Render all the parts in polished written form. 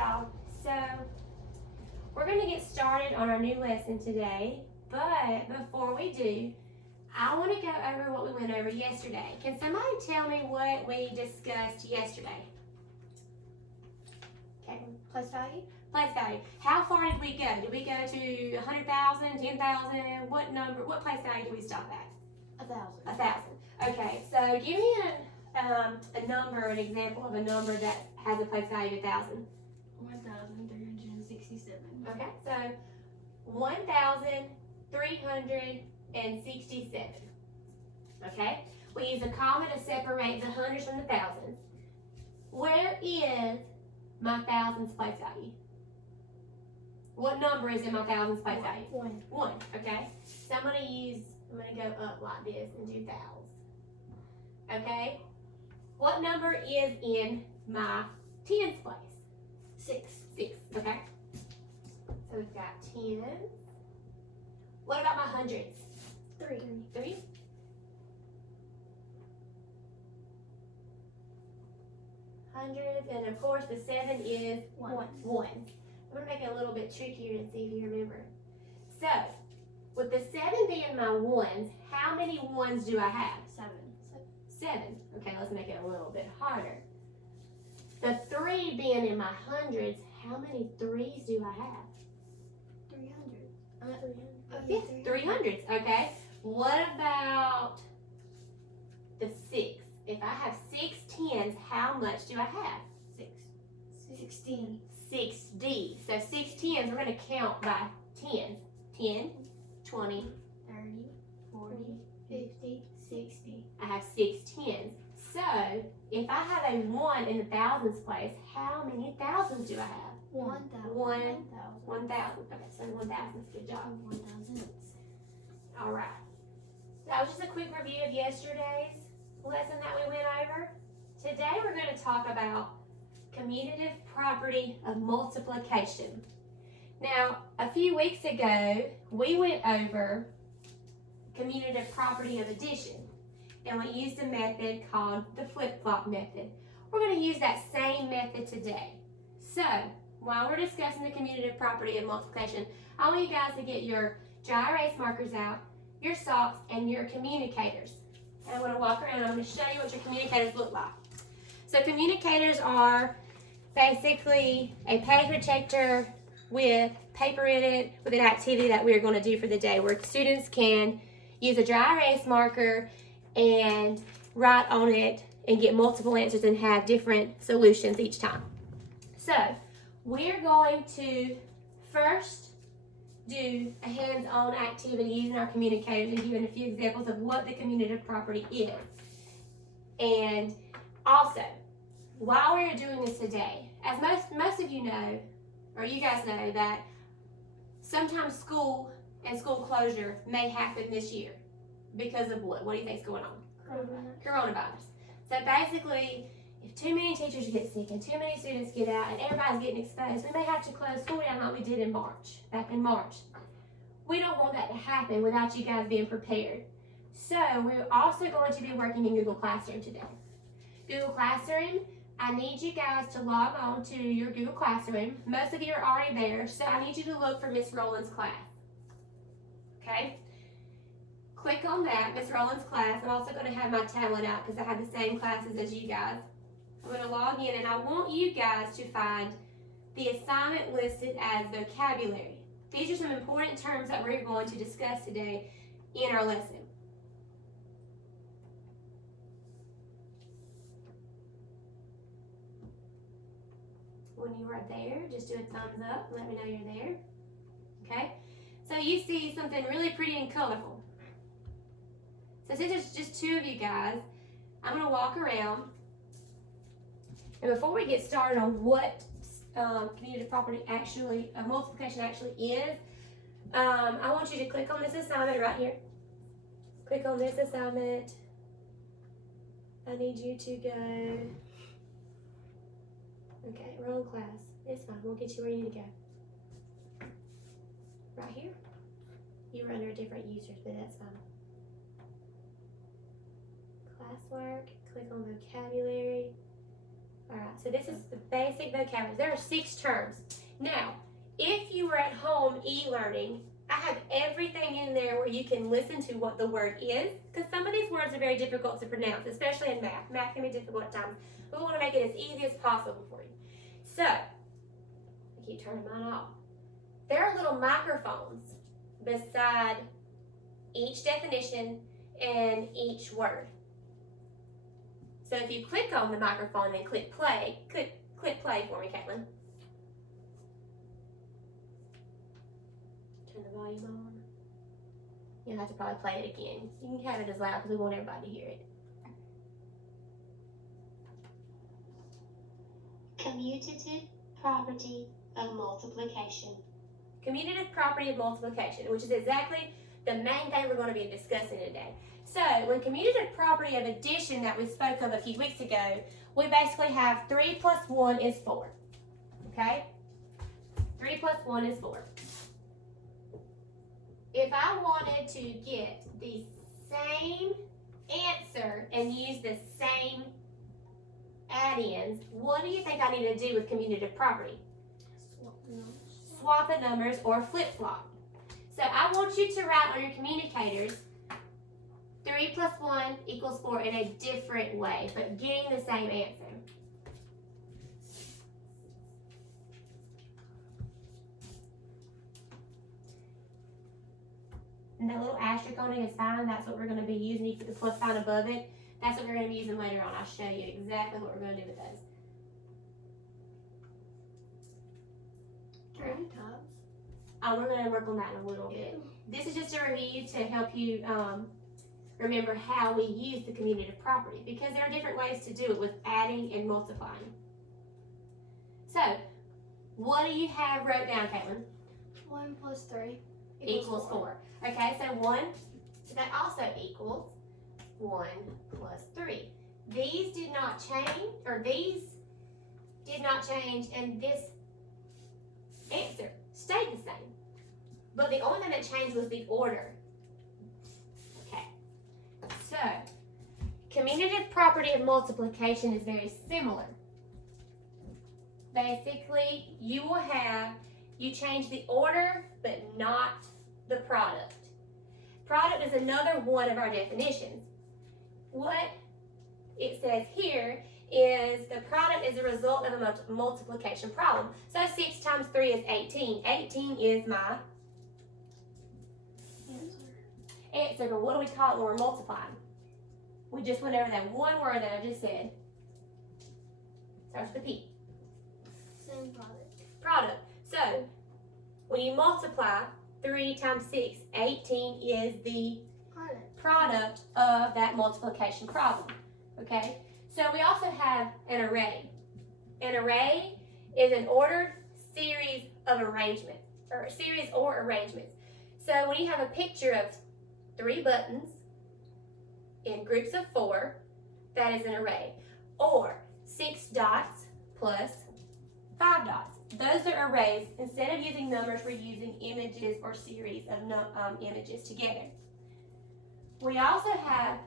y'all. So we're going to get started on our new lesson today, but before we do, I want to go over what we went over yesterday. Can somebody tell me what we discussed yesterday? Okay. Place value? Place value. How far did we go? Did we go to 100,000, 10,000? What number, what place value did we stop at? 1,000. 1,000. Okay, so give me a number, an example of a number that has a place value of 1,000. 1,367. Okay, so 1,367. Okay, we use a comma to separate the hundreds from the thousands. Where is my thousands place value? What number is in my thousands place value? 1. 1. Okay, so I'm gonna go up like this and do thous. Okay, what number is in my tens place? 6. 6. Okay, so we've got tens. What about my hundreds? 3. 3. Hundreds, and of course the 7 is 1. 1. I'm gonna make it a little bit trickier and see if you remember. So, with the 7 being my ones, how many ones do I have? 7. 7. Okay, let's make it a little bit harder. The 3 being in my hundreds, how many 3s do I have? 300. 300. 300s, okay. What about the 6? If I have 6 tens, how much do I have? 6. 16. 6D. So 6 tens, we're going to count by tens. 10, 20, 30, 40, 50, 60. I have 6 tens. So if I have a 1 in the thousands place, how many thousands do I have? 1,000. 1,000. Okay, so 1,000. Good job. 1,000. All right. That was just a quick review of yesterday's lesson that we went over. Today we're going to talk about commutative property of multiplication. Now, a few weeks ago, we went over commutative property of addition, and we used a method called the flip-flop method. We're going to use that same method today. So, while we're discussing the commutative property of multiplication, I want you guys to get your dry erase markers out, your salts, and your communicators. And I'm going to walk around and I'm going to show you what your communicators look like. So communicators are basically a page protector with paper in it with an activity that we're going to do for the day where students can use a dry erase marker and write on it and get multiple answers and have different solutions each time. So we're going to first do a hands-on activity using our communicators and giving a few examples of what the commutative property is. And also, while we're doing this today, as most of you know, or you guys know, that sometimes school and school closure may happen this year because of what? What do you think is going on? Coronavirus. So basically, if too many teachers get sick and too many students get out and everybody's getting exposed, we may have to close school down like we did back in March. We don't want that to happen without you guys being prepared. So we're also going to be working in Google Classroom today. Google Classroom, I need you guys to log on to your Google Classroom. Most of you are already there, so I need you to look for Miss Rowland's class. Okay? Click on that, Miss Rowland's class. I'm also going to have my tablet out because I have the same classes as you guys. I'm going to log in and I want you guys to find the assignment listed as vocabulary. These are some important terms that we're going to discuss today in our lesson. When you are there, just do a thumbs up. Let me know you're there. Okay? So you see something really pretty and colorful. So since it's just 2 of you guys, I'm going to walk around. And before we get started on what commutative property multiplication actually is, I want you to click on this assignment right here. Click on this assignment. I need you to go. Okay, wrong class. It's fine. We'll get you where you need to go. Right here. You were under a different user, but that's fine. Classwork. Click on vocabulary. Alright, so So this is the basic vocabulary. There are 6 terms. Now, if you were at home e-learning, I have everything in there where you can listen to what the word is, because some of these words are very difficult to pronounce, especially in math. Math can be difficult at times. We want to make it as easy as possible for you. So, I keep turning mine off. There are little microphones beside each definition and each word. So if you click on the microphone and click play for me, Caitlin. Turn the volume on. You'll have to probably play it again. You can have it as loud because we want everybody to hear it. Commutative property of multiplication. Commutative property of multiplication, which is exactly the main thing we're going to be discussing today. So, with commutative property of addition that we spoke of a few weeks ago, we basically have 3 plus 1 is 4. Okay? 3 plus 1 is 4. If I wanted to get the same answer and use the same add-ins, what do you think I need to do with commutative property? Swap the numbers or flip-flop. So I want you to write on your communicators 3 plus 1 equals 4 in a different way, but getting the same answer. And that little asterisk on it is fine. That's what we're going to be using. You put the plus sign above it. That's what we're going to be using later on. I'll show you exactly what we're going to do with those. 30 times. We're going to work on that in a little bit. This is just a review to help you remember how we use the commutative property, because there are different ways to do it with adding and multiplying. So, what do you have wrote down, Caitlin? 1 plus 3 Equals 4. Okay, so 1, that also equals 1 plus 3. These did not change, and this answer stayed the same. But the only thing that changed was the order. Okay, so commutative property of multiplication is very similar. Basically, you change the order, but not the product. Product is another one of our definitions. What it says here is the product is a result of a multiplication problem. So 6 times 3 is 18. 18 is my answer, but what do we call it when we're multiplying? We just went over that one word that I just said. Starts with a P. Same product. Product. So, when you multiply 3 times 6, 18 is the product of that multiplication problem. Okay? So, we also have an array. An array is an ordered series of arrangements, or series or arrangements. So, when you have a picture of 3 buttons in groups of 4, that is an array. Or 6 dots plus 5 dots. Those are arrays. Instead of using numbers, we're using images or series of images together. We also have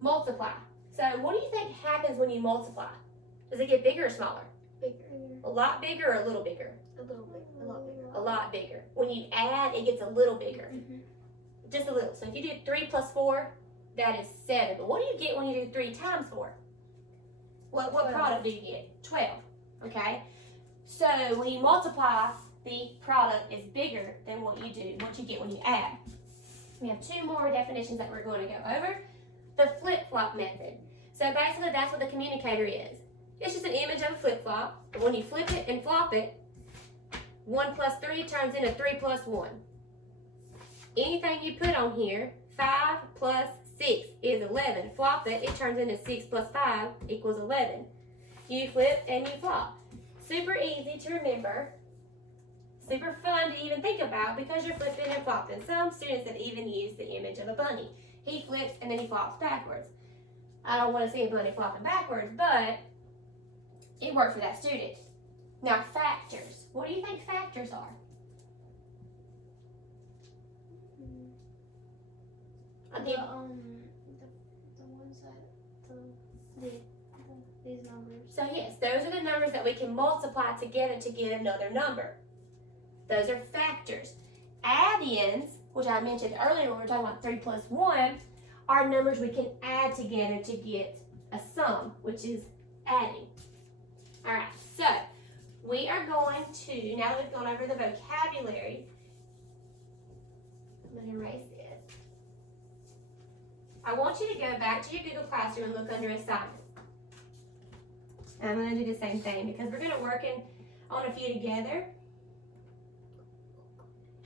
multiply. So what do you think happens when you multiply? Does it get bigger or smaller? Bigger. A lot bigger or a little bigger? A little bit. A lot bigger. A lot bigger. When you add, it gets a little bigger. Mm-hmm. Just a little. So if you do 3 plus 4, that is 7. But what do you get when you do 3 times 4? What product do you get? 12. Okay? So when you multiply, the product is bigger than what you get when you add. We have 2 more definitions that we're going to go over. The flip-flop method. So basically that's what the communicator is. It's just an image of a flip-flop. But when you flip it and flop it, 1 plus 3 turns into 3 plus 1. Anything you put on here, 5 plus 6 is 11. Flop it, it turns into 6 plus 5 equals 11. You flip and you flop. Super easy to remember. Super fun to even think about because you're flipping and flopping. Some students have even used the image of a bunny. He flips and then he flops backwards. I don't want to see a bunny flopping backwards, but it worked for that student. Now factors. What do you think factors are? The ones that these numbers. So yes, those are the numbers that we can multiply together to get another number. Those are factors. Add-ins, which I mentioned earlier when we were talking about 3 plus 1, are numbers we can add together to get a sum, which is adding. All right, so we are going to, now that we've gone over the vocabulary, I'm going to erase this. I want you to go back to your Google Classroom and look under assignments. And I'm going to do the same thing because we're going to work on a few together.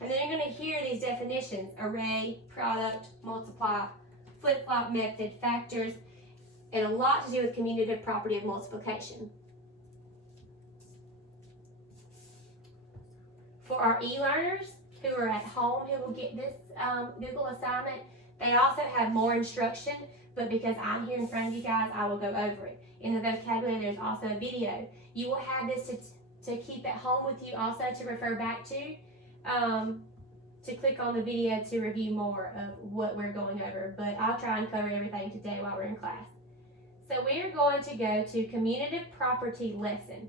And then you're going to hear these definitions: array, product, multiply, flip-flop method, factors, and a lot to do with commutative property of multiplication. For our e-learners who are at home who will get this Google assignment, they also have more instruction, but because I'm here in front of you guys, I will go over it. In the vocabulary, there's also a video. You will have this to keep at home with you, also to refer back to click on the video to review more of what we're going over. But I'll try and cover everything today while we're in class. So we're going to go to commutative property lesson.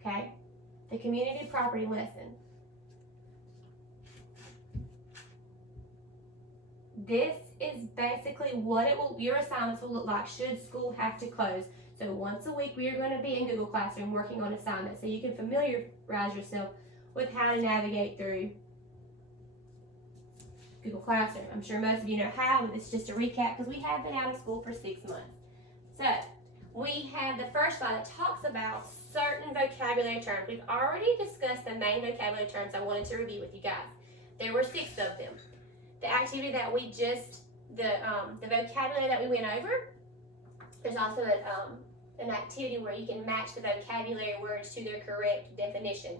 Okay? The commutative property lesson. This is basically what your assignments will look like should school have to close. So once a week we are going to be in Google Classroom working on assignments so you can familiarize yourself with how to navigate through Google Classroom. I'm sure most of you know how, but it's just a recap because we have been out of school for 6 months. So we have the first slide that talks about certain vocabulary terms. We've already discussed the main vocabulary terms I wanted to review with you guys. There were 6 of them. The activity that we just, the vocabulary that we went over, there's also an activity where you can match the vocabulary words to their correct definition.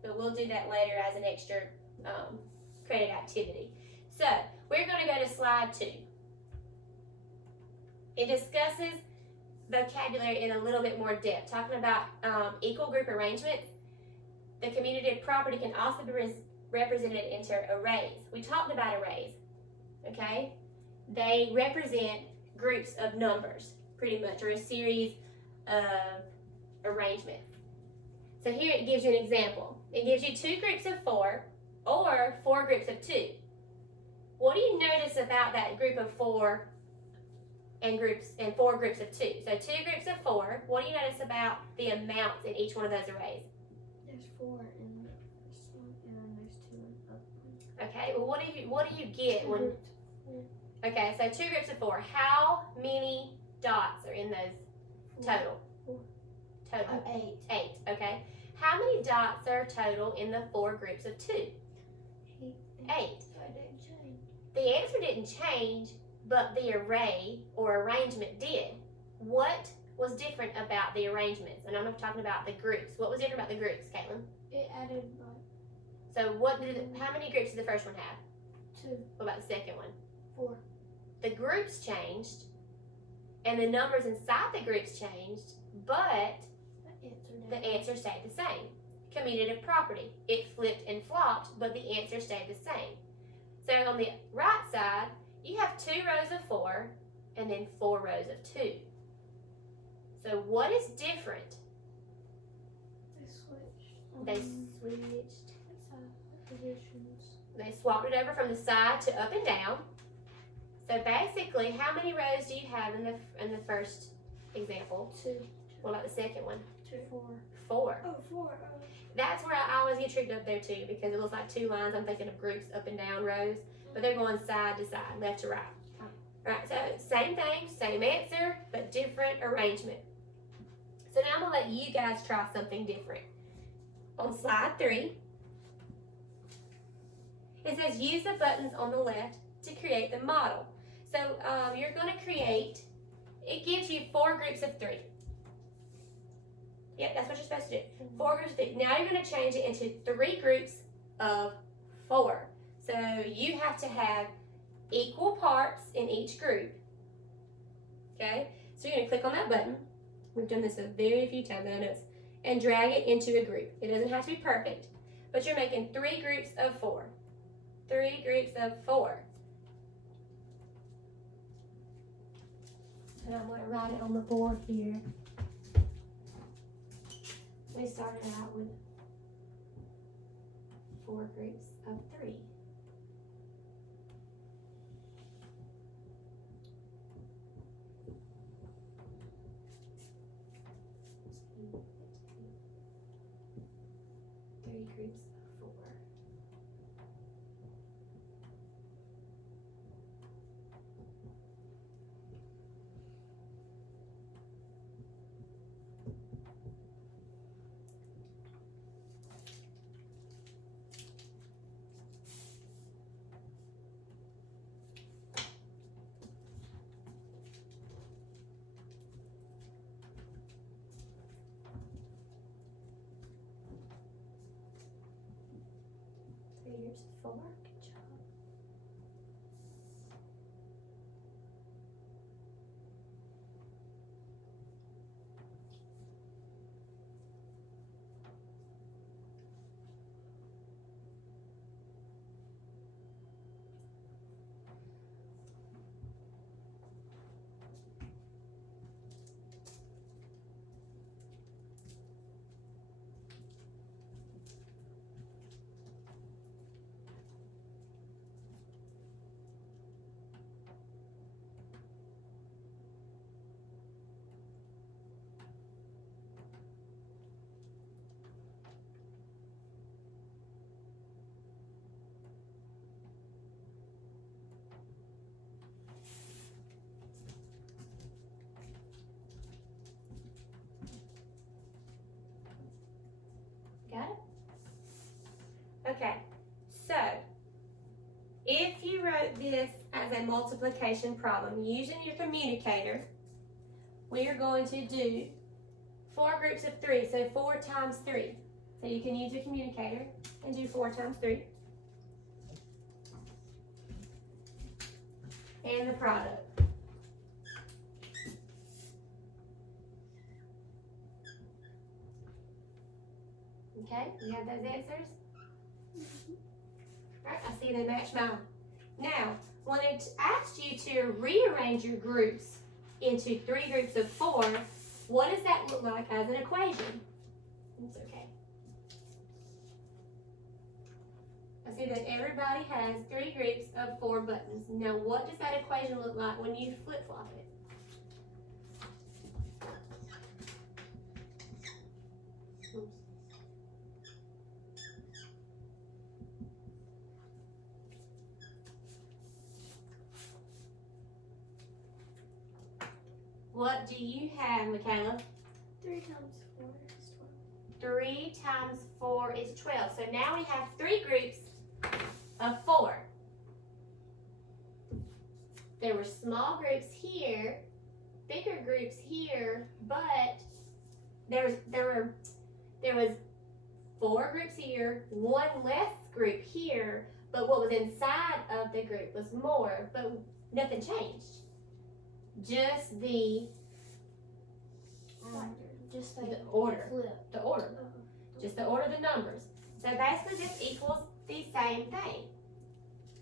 But we'll do that later as an extra credit activity. So we're going to go to slide 2. It discusses vocabulary in a little bit more depth, talking about equal group arrangements. The commutative property can also be represented into arrays. We talked about arrays, okay? They represent groups of numbers, pretty much, or a series of arrangements. So here it gives you an example. It gives you 2 groups of 4 or 4 groups of 2. What do you notice about that group of 4 and 4 groups of 2? So 2 groups of 4, what do you notice about the amounts in each one of those arrays? There's 4 in the first one, and then there's 2 in the other one. Okay, well what do you get when? Okay, so 2 groups of 4. How many dots are in those total? 4. Total. 8. 8. Okay. How many dots are total in the 4 groups of 2? 8. So it didn't change. The answer didn't change, but the array or arrangement did. What was different about the arrangements? And I'm not talking about the groups. What was different about the groups, Caitlin? It added like So how many groups did the first one have? 2. What about the second one? 4. The groups changed, and the numbers inside the groups changed, but the answer stayed the same. Commutative property. It flipped and flopped, but the answer stayed the same. So on the right side, you have 2 rows of 4 and then 4 rows of 2. So what is different? They switched. They switched. Positions. They swapped it over from the side to up and down. So basically, how many rows do you have in the first example? 2. What about the second one? 2. 4. 4. Oh, 4. That's where I always get tricked up there too, because it looks like 2 lines. I'm thinking of groups up and down rows, but they're going side to side, left to right. Alright, so same thing, same answer, but different arrangement. So now I'm going to let you guys try something different. On slide 3, it says use the buttons on the left to create the model. So you're going to create, it gives you 4 groups of 3. Yep, that's what you're supposed to do. 4 groups of 3. Now you're going to change it into 3 groups of 4. So you have to have equal parts in each group. Okay? So you're going to click on that button. We've done this a very few times, I know, and drag it into a group. It doesn't have to be perfect, but you're making 3 groups of 4. 3 groups of 4. And I'm going to write it on the board here. started out with 4 groups of 3. Three groups of 4. Three groups of 4. Good job. Got it? Okay, so if you wrote this as a multiplication problem using your communicator, we are going to do 4 groups of 3, so 4 times 3. So you can use your communicator and do 4 times 3. And the product. Okay, we have those answers? Alright, I see they match mine. Now, when it asks you to rearrange your groups into 3 groups of 4, what does that look like as an equation? It's okay. I see that everybody has 3 groups of 4 buttons. Now, what does that equation look like when you flip-flop it? Oops. What do you have, Michaela? 3 times 4 is 12. 3 times 4 is 12. So now we have 3 groups of 4. There were small groups here, bigger groups here, but there was 4 groups here, 1 less group here, but what was inside of the group was more, but nothing changed. Just the Just the like order. flip. The order. Just the order of the numbers. So basically this equals the same thing.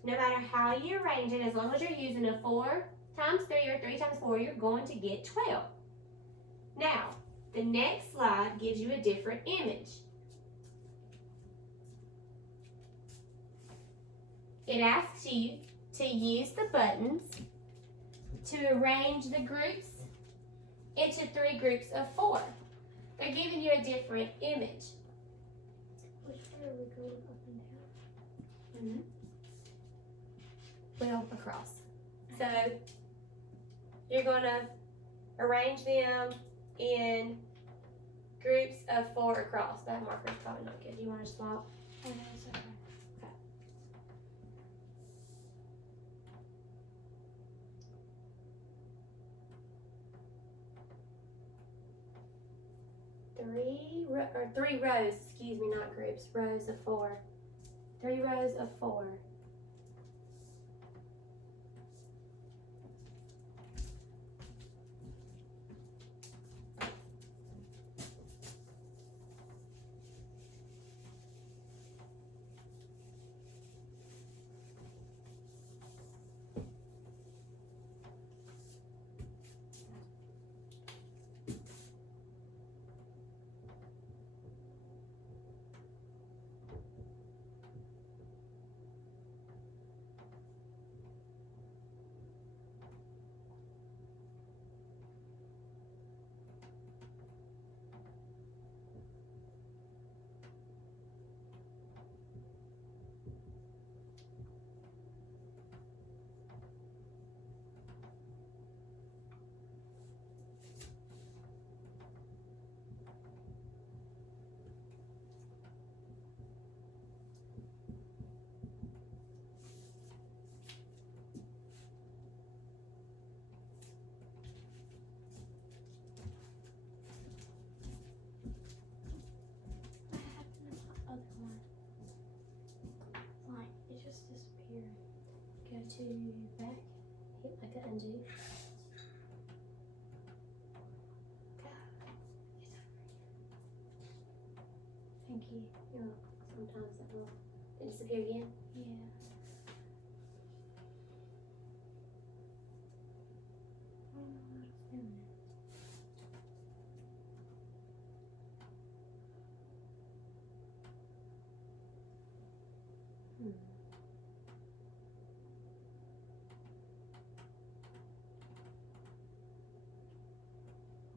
No matter how you arrange it, as long as you're using a 4 times 3 or 3 times 4, you're going to get 12. Now, the next slide gives you a different image. It asks you to use the buttons to arrange the groups into 3 groups of 4. They're giving you a different image. Which way are we going, up and down? Well, across. So you're going to arrange them in groups of 4 across. That marker's probably not good. You want to swap? Oh, no, it's okay. Three rows, excuse me, not groups, rows of 4. 3 rows of 4. to back, hit like an undo. Thank you. Sometimes that will disappear again. Yeah. I don't know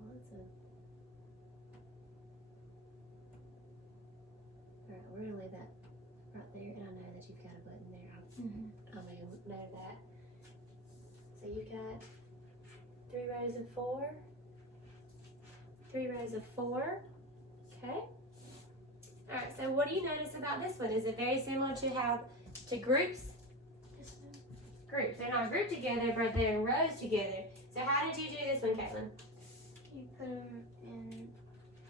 what it's doing. Well, alright, we're gonna leave that right there, and I know that you've got a button there. I'll make a note of that. So you've got 3 rows of 4. 3 rows of 4. Okay. Alright, so what do you notice about this one? Is it very similar to groups? This one. Groups. They're not grouped together, but they're in rows together. So how did you do this one, Caitlin? You put them in.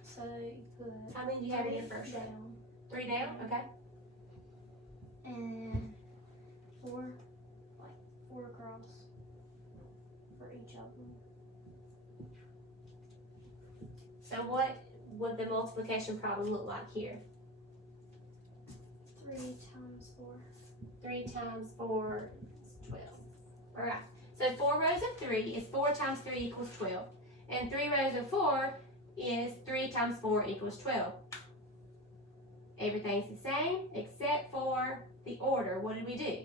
So you put. How many do you have in your first row? down 3 down? Okay. and 4 across for each of them. So what would the multiplication problem look like here? 3 times 4. 3 times 4 is 12. Alright, so 4 rows of 3 is 4 times 3 equals 12. And 3 rows of 4 is 3 times 4 equals 12. Everything's the same except for the order. What did we do?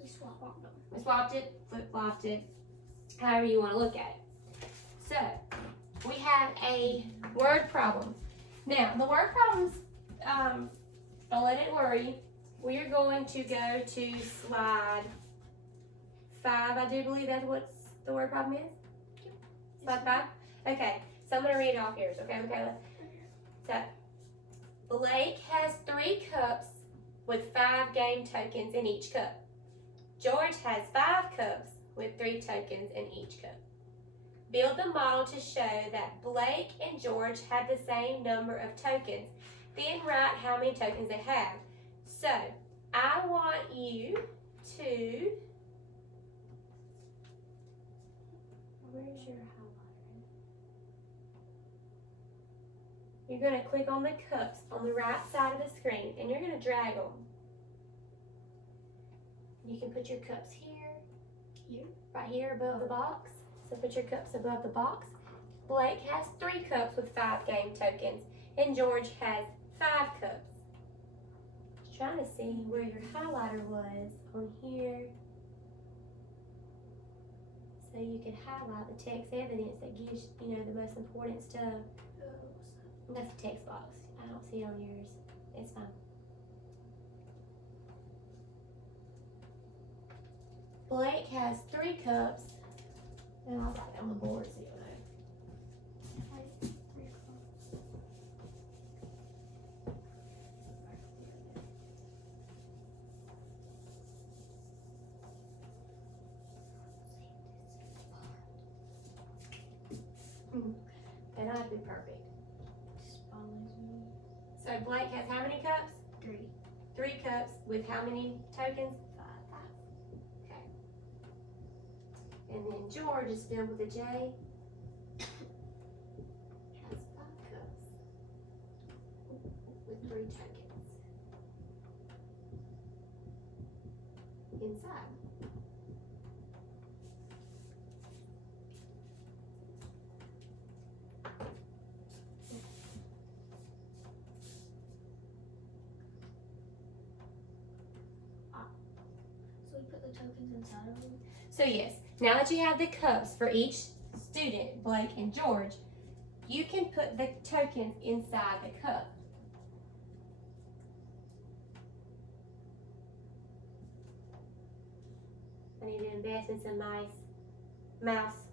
We swapped them. We swapped it, flip-flopped it, however you want to look at it. So, we have a word problem. Now, the word problems, don't let it worry. We are going to go to slide 5. I do believe that's what the word problem is. Slide 5? Okay, so I'm going to read it off here. Okay, Michaela? So, Blake has 3 cups with 5 game tokens in each cup. George has 5 cups with 3 tokens in each cup. Build the model to show that Blake and George have the same number of tokens. Then write how many tokens they have. So, I want you to... Where's your highlighter? You're going to click on the cups on the right side of the screen, and you're going to drag them. You can put your cups here, right here above the box. So put your cups above the box. Blake has 3 cups with 5 game tokens, and George has 5 cups. Just trying to see where your highlighter was on here, so you can highlight the text evidence that gives the most important stuff. That's the text box. I don't see it on yours. It's fine. Blake has 3 cups. And I'll write it on the board so you'll know. Right, 3 o'clock. They don't have to be perfect. Just follows me. So Blake has how many cups? 3. 3 cups with how many tokens? 5. Okay. And then George is spelled with a J. Has 5 cups with 3 tokens inside. So we put the tokens inside of them. So yes, now that you have the cups for each student, Blake and George, you can put the tokens inside the cup. I need to invest in some nice mouse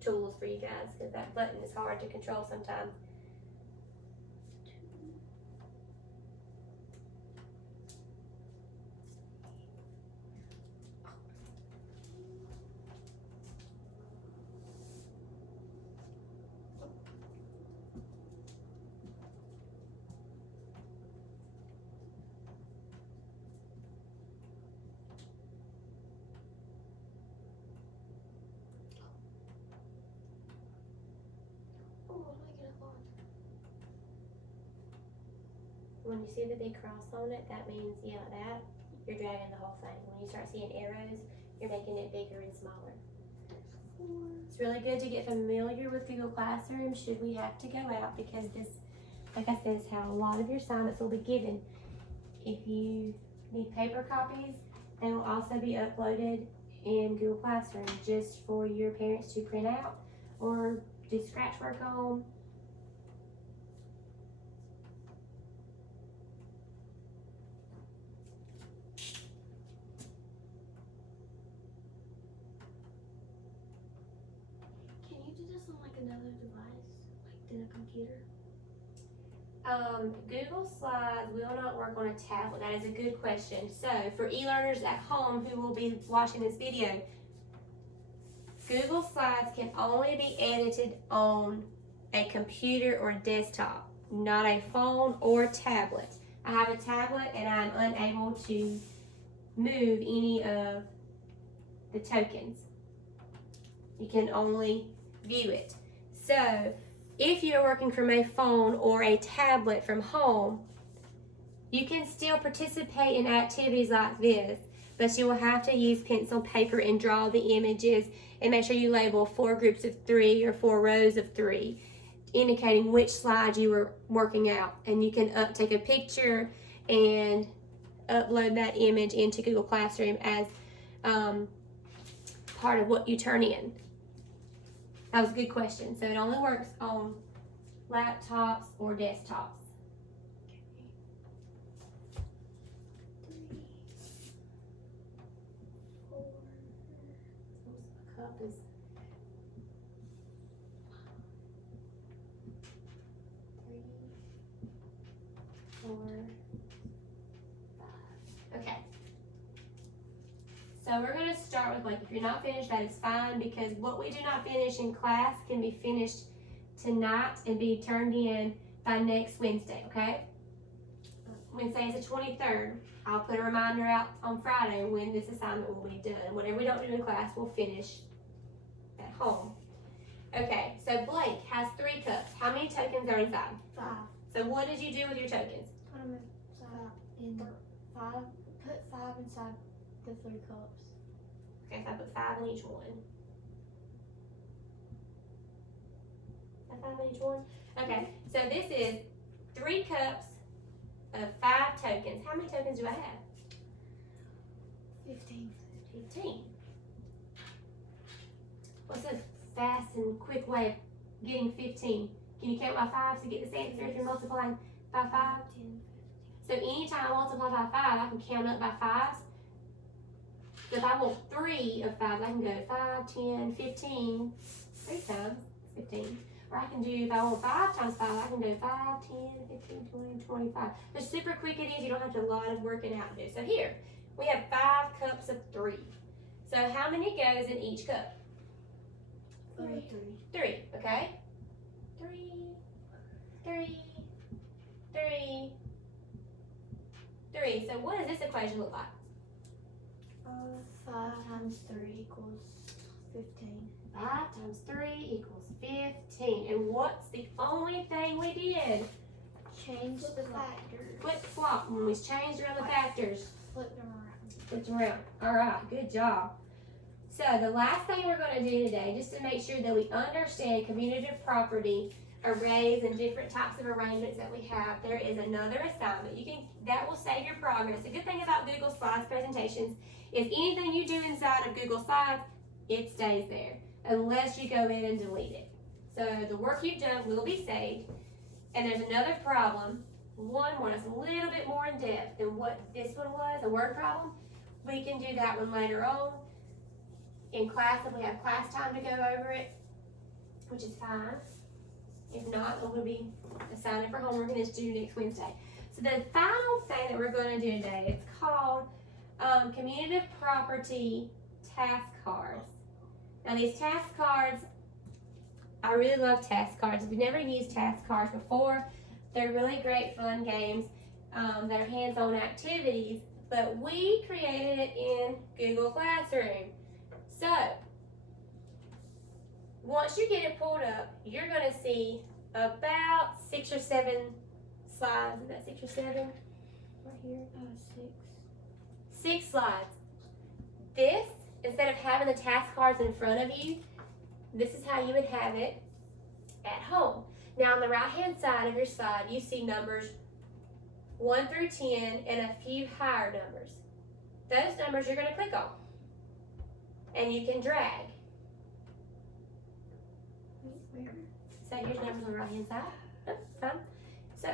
tools for you guys, because that button is hard to control sometimes. When you see the big cross on it, that means, yeah, that, you're dragging the whole thing. When you start seeing arrows, you're making it bigger and smaller. It's really good to get familiar with Google Classroom should we have to go out, because this, like I said, is how a lot of your assignments will be given. If you need paper copies, they will also be uploaded in Google Classroom just for your parents to print out or do scratch work on. Can you do this on like another device, like than a computer? Google Slides will not work on a tablet. That is a good question. So for e-learners at home who will be watching this video, Google Slides can only be edited on a computer or desktop, not a phone or tablet. I have a tablet and I'm unable to move any of the tokens. You can only view it. So if you're working from a phone or a tablet from home, you can still participate in activities like this, but you will have to use pencil, paper, and draw the images, and make sure you label 4 groups of 3 or 4 rows of 3, indicating which slide you were working out. And you can take a picture and upload that image into Google Classroom as part of what you turn in. That was a good question. So it only works on laptops or desktops. 3, 4. Cup is 3, 4, 5. Okay. So we're going to start with, like, if you're not finished, that is fine, because what we do not finish in class can be finished tonight and be turned in by next Wednesday, okay? Wednesday is the 23rd. I'll put a reminder out on Friday when this assignment will be done. Whatever we don't do in class, we'll finish at home. Okay, so Blake has 3 cups. How many tokens are inside? 5. So what did you do with your tokens? Put them inside in 5. Put 5 inside the 3 cups. Okay, so I put 5 in each one. Is that 5 in each one? Okay, so this is 3 cups of 5 tokens. How many tokens do I have? 15. 15. What's a fast and quick way of getting 15? Can you count by 5 to get this answer if you're multiplying by 5? 10. So anytime I multiply by 5, I can count up by 5s. So if I want 3 of 5, I can go 5, 10, 15, 3 times 15. Or I can do, if I want 5 times 5, I can go 5, 10, 15, 20, 25. Just super quick it is. You don't have to do a lot of working out to do. So here, we have 5 cups of 3. So how many goes in each cup? 3. 3, okay? 3, 3, 3, 3. So what does this equation look like? 5 times 3 equals 15. 5 times 3 equals 15. And what's the only thing we did? Change the factors. Flip flop. When we changed around the factors, Flip them around. flipped around. All right, good job. So the last thing we're going to do today, just to make sure that we understand commutative property, arrays, and different types of arrangements that we have, there is another assignment. That will save your progress. The good thing about Google Slides presentations is anything you do inside of Google Slides, it stays there, unless you go in and delete it. So the work you've done will be saved. And there's another problem, one more that's a little bit more in depth than what this one was, a word problem. We can do that one later on in class if we have class time to go over it, which is fine. If not, then we'll be assigned for homework and it's due next Wednesday. So the final thing that we're going to do today, it's called commutative property task cards. Now these task cards, I really love task cards. If you've never used task cards before, they're really great fun games that are hands-on activities, but we created it in Google Classroom. So once you get it pulled up, you're going to see about 6 or 7 slides. Is that 6 or 7? Right here. 6. 6 slides. This, instead of having the task cards in front of you, this is how you would have it at home. Now on the right hand side of your slide, you see numbers 1 through 10 and a few higher numbers. Those numbers you're going to click on. And you can drag. Where? So here's numbers on the right hand side. That's fine. So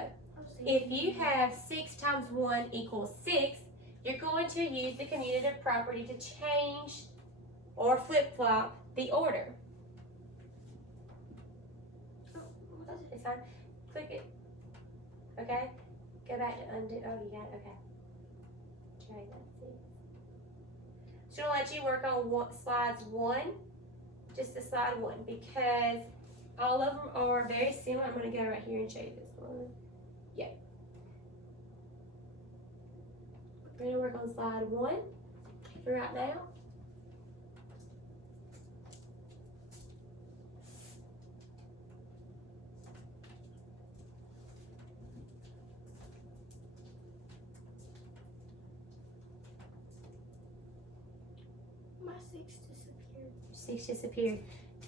if you have 6 times 1 equals 6, you're going to use the commutative property to change or flip-flop the order. It's fine. Click it. Okay? Go back to undo. Oh, you got it. Okay. Drag that. See? So I'll let you work on slides 1, just the slide 1, because all of them are very similar. I'm going to go right here and show you this one. Yeah. We're going to work on slide 1 for right now. My 6 disappeared. 6 disappeared.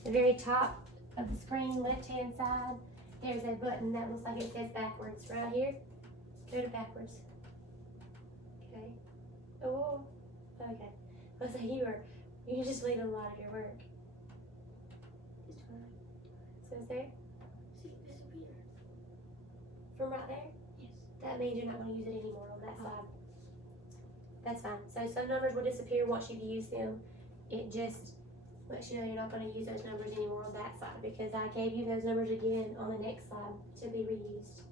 The very top of the screen, left-hand side, there's a button that looks like it says backwards right here. Go to backwards. Okay. Oh, okay. I was like, you can just leave a lot of your work. Just fine. So it's there? 6 disappeared. From right there? Yes. That means you're not going to use it anymore on that side. That's fine. So some numbers will disappear once you've used them. It just lets you know you're not going to use those numbers anymore on that side because I gave you those numbers again on the next slide to be reused.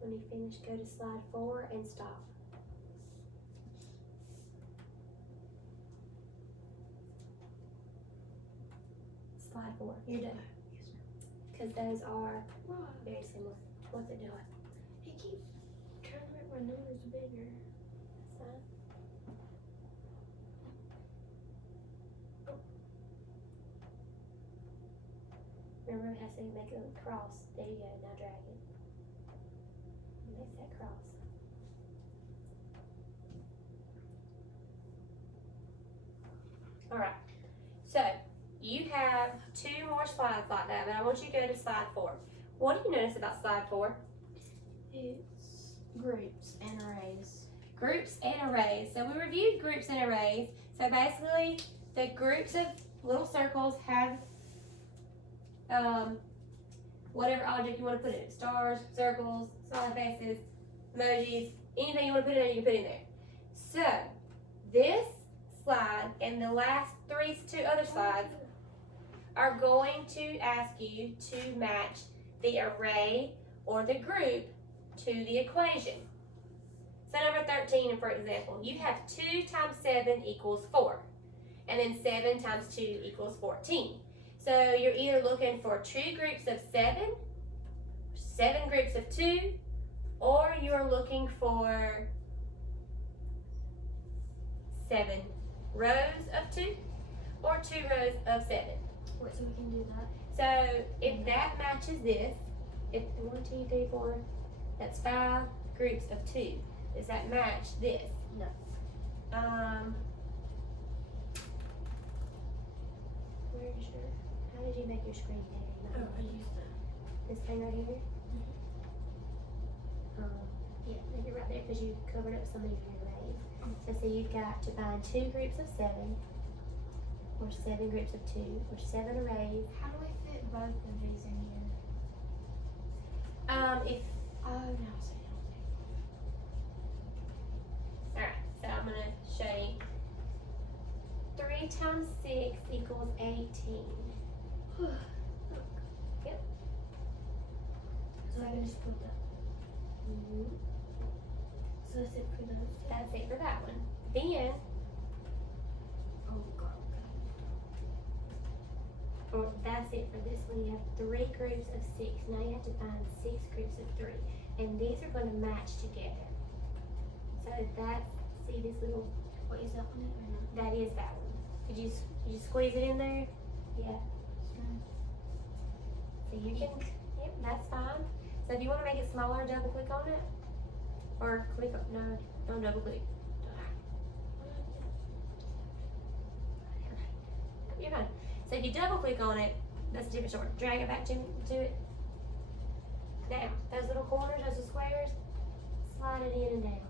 When you finish, go to slide 4 and stop. Slide 4. You're done. Because those are very similar. What's it doing? It keeps trying to make my numbers bigger. That's fine. Remember, it has to make a cross. There you go. Now drag it. Make that cross. Alright, so you have 2 more slides like that, but I want you to go to slide 4. What do you notice about slide 4? It's groups and arrays. Groups and arrays. So we reviewed groups and arrays. So basically, the groups of little circles have whatever object you want to put in it. Stars, circles, smiley faces, emojis, anything you want to put in there, you can put in there. So, this slide and the last 2 other slides are going to ask you to match the array or the group to the equation. So number 13, for example, you have 2 times 7 equals 4. And then 7 times 2 equals 14. So you're either looking for 2 groups of 7, 7 groups of 2, or you're looking for 7 rows of 2, or 2 rows of 7. Wait, so we can do that? So if that matches this, if 1, 2, 3, 4, that's 5 groups of 2. Does that match this? No. Where's your, how did you make your screen Oh, name? I used that. This thing right here? Yeah, make it right there because you covered up some of your arrays. So you've got to find 2 groups of 7, or 7 groups of 2, or 7 arrays. How do we fit both of these in here? If Oh, no, so Alright, so I'm going to show you. 3 times 6 equals 18. Yep. So I can just put that. So that's it for those two? That's it for that one. Then, Oh, God. or that's it for this one. You have 3 groups of 6. Now you have to find 6 groups of 3. And these are going to match together. So that's, see this little, What is that one or not? that is that one. Could you squeeze it in there? Yeah. So you can, yep, that's fine. So if you want to make it smaller, double click on it. Or click on, no, don't double click. You're fine. So if you double click on it, that's a different story. Drag it back to it. Now, those little corners, those little squares, slide it in and down.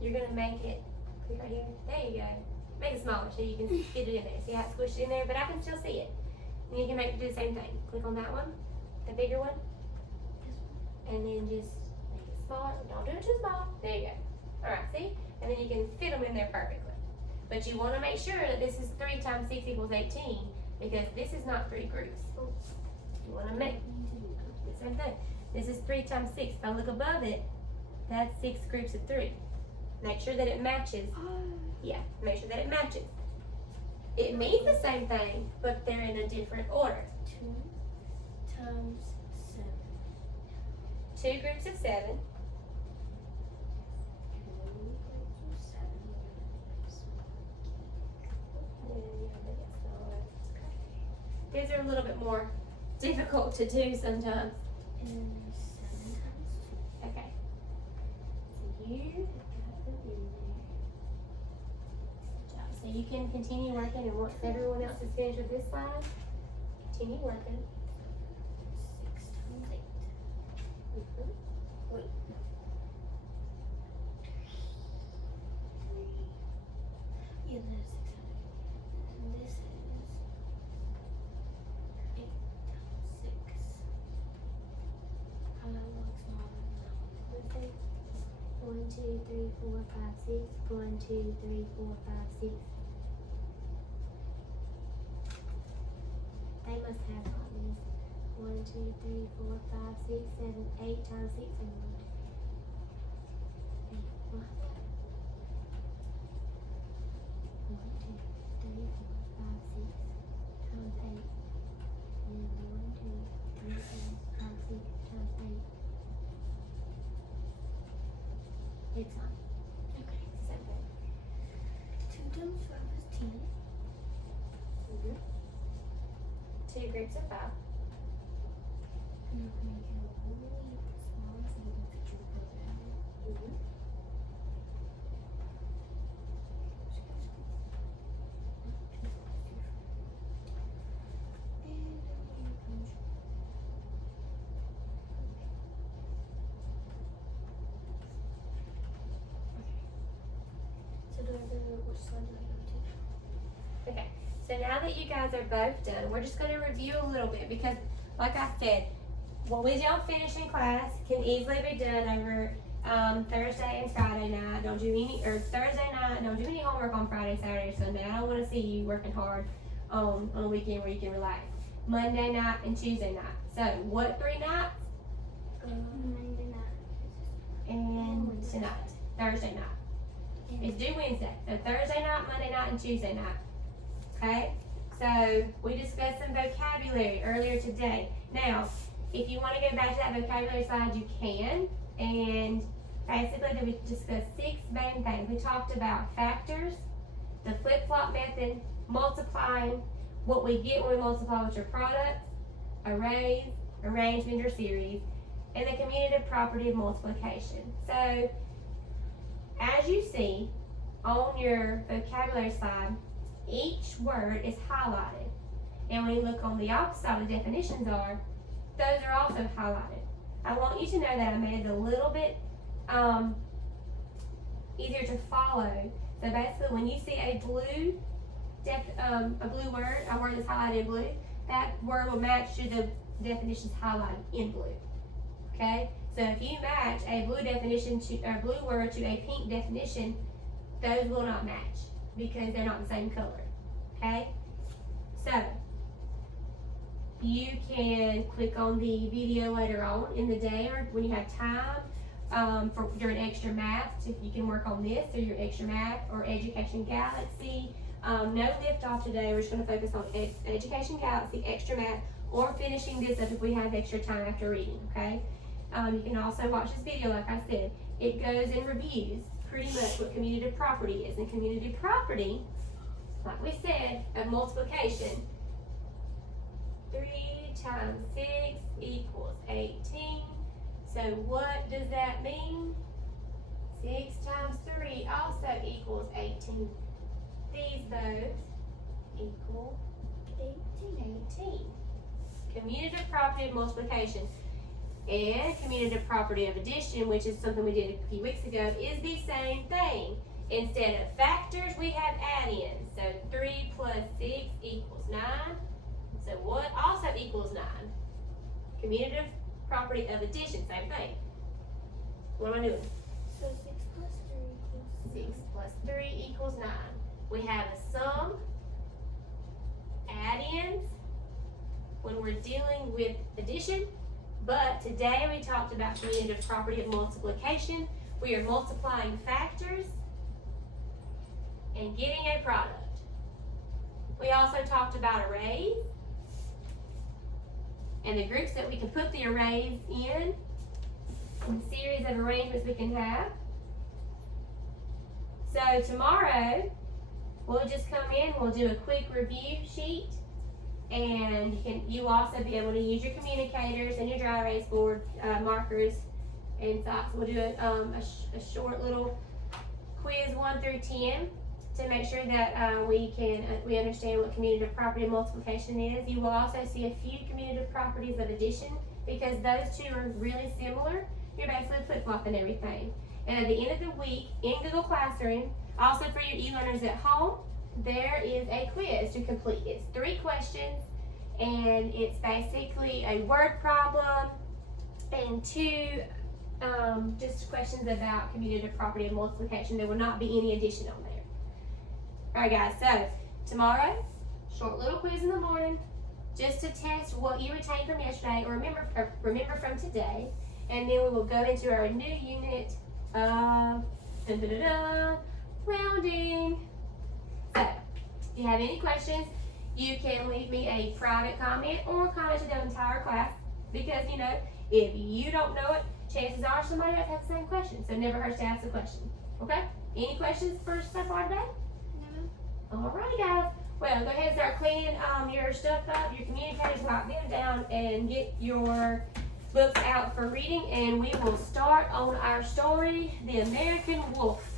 You're gonna make it, click right here. There you go. Make it smaller so you can get it in there. See how it's squished in there? But I can still see it. And you can do the same thing. Click on that one, the bigger one. And then just make it smaller. Don't do it too small. There you go. Alright, see? And then you can fit them in there perfectly. But you want to make sure that this is 3 times 6 equals 18 because this is not 3 groups. You want to make the same thing. This is 3 times 6. If I look above it, that's 6 groups of 3. Make sure that it matches. Yeah, make sure that it matches. It means the same thing, but they're in a different order. 2 times 7. 2 groups of 7. These are a little bit more difficult to do sometimes. And 7 times 2. Okay. So you got them in there. Good job. So you can continue working, and once everyone else is finished with this side, continue working. 6 times 8. Mm-hmm. Wait. 3. Yeah, that's 6 times 8. And this is 8 times 6. How that looks smaller than that one. Let's see. 1, 2, 3, 4, 5, 6. 1, 2, 3, 4, 5, 6. They must have all these. 1, 2, 3, 4, 5, 6, 7, 8 times 6 and 1. 8. What? 1, 2, 3, 4, 5, 6 times 8. And then 1, 2, 3, 4, 5, 6 times 8. It's fine. Okay. It's the same thing. 2 times 5 is 10. Mm-hmm. 2 groups of 5. And I'm gonna make it a little bit smaller so we can fit your brother in there. Mm-hmm. And then you can So do I go, which side do I go to? Okay, so now that you guys are both done, we're just going to review a little bit because, like I said, what we don't finish in class can easily be done over Thursday and Friday night. Don't do any, or Thursday night, don't do any homework on Friday, Saturday, or Sunday. I don't want to see you working hard on a weekend where you can relax. Monday night and Tuesday night. So, what 3 nights? Monday night. And tonight, Thursday night. It's due Wednesday. So Thursday night, Monday night, and Tuesday night. Okay? So we discussed some vocabulary earlier today. Now, if you want to go back to that vocabulary slide, you can. And basically, we discussed 6 main things. We talked about factors, the flip-flop method, multiplying, what we get when we multiply with your products, arrays, arrangement or series, and the commutative property of multiplication. So, as you see on your vocabulary slide, each word is highlighted. And when you look on the opposite side, the definitions are, those are also highlighted. I want you to know that I made it a little bit easier to follow. So basically, when you see a blue a blue word, a word that's highlighted in blue, that word will match to the definitions highlighted in blue. Okay? So if you match a blue definition to a blue word to a pink definition, those will not match because they're not the same color. Okay? So you can click on the video later on in the day or when you have time for during extra math. So if you can work on this or your extra math or Education Galaxy. No lift off today. We're just going to focus on Education Galaxy, extra math, or finishing this up if we have extra time after reading. Okay. You can also watch this video, like I said. It goes and reviews pretty much what commutative property is. And commutative property, like we said, of multiplication. 3 times 6 equals 18. So what does that mean? 6 times 3 also equals 18. These both equal 18. Commutative property of multiplication and commutative property of addition, which is something we did a few weeks ago, is the same thing. Instead of factors, we have add-ins. So 3 plus 6 equals 9. So what also equals 9? Commutative property of addition, same thing. What am I doing? So 6 plus 3 equals 6 plus 3 equals 9. We have a sum, add-ins, when we're dealing with addition. But today we talked about commutative property of multiplication. We are multiplying factors and getting a product. We also talked about arrays and the groups that we can put the arrays in, and the series of arrangements we can have. So tomorrow, we'll just come in, we'll do a quick review sheet, and you will also be able to use your communicators and your dry erase board markers and socks. We'll do a short little quiz 1 through 10 to make sure that we understand what commutative property of multiplication is. You will also see a few commutative properties of addition because those two are really similar. You're basically flip-flopping everything. And at the end of the week in Google Classroom, also for your e-learners at home, there is a quiz to complete. It's 3 questions, and it's basically a word problem and 2 just questions about commutative property of multiplication. There will not be any addition on there. Alright guys, so tomorrow, short little quiz in the morning, just to test what you retained from yesterday or remember from today, and then we will go into our new unit of rounding. So, if you have any questions, you can leave me a private comment or comment to the entire class, because if you don't know it, chances are somebody else has the same question, so it never hurts to ask the question. Okay? Any questions so far today? No. Alrighty guys. Well, go ahead and start cleaning your stuff up, your communicators, wipe them down, and get your books out for reading, and we will start on our story, The American Wolf.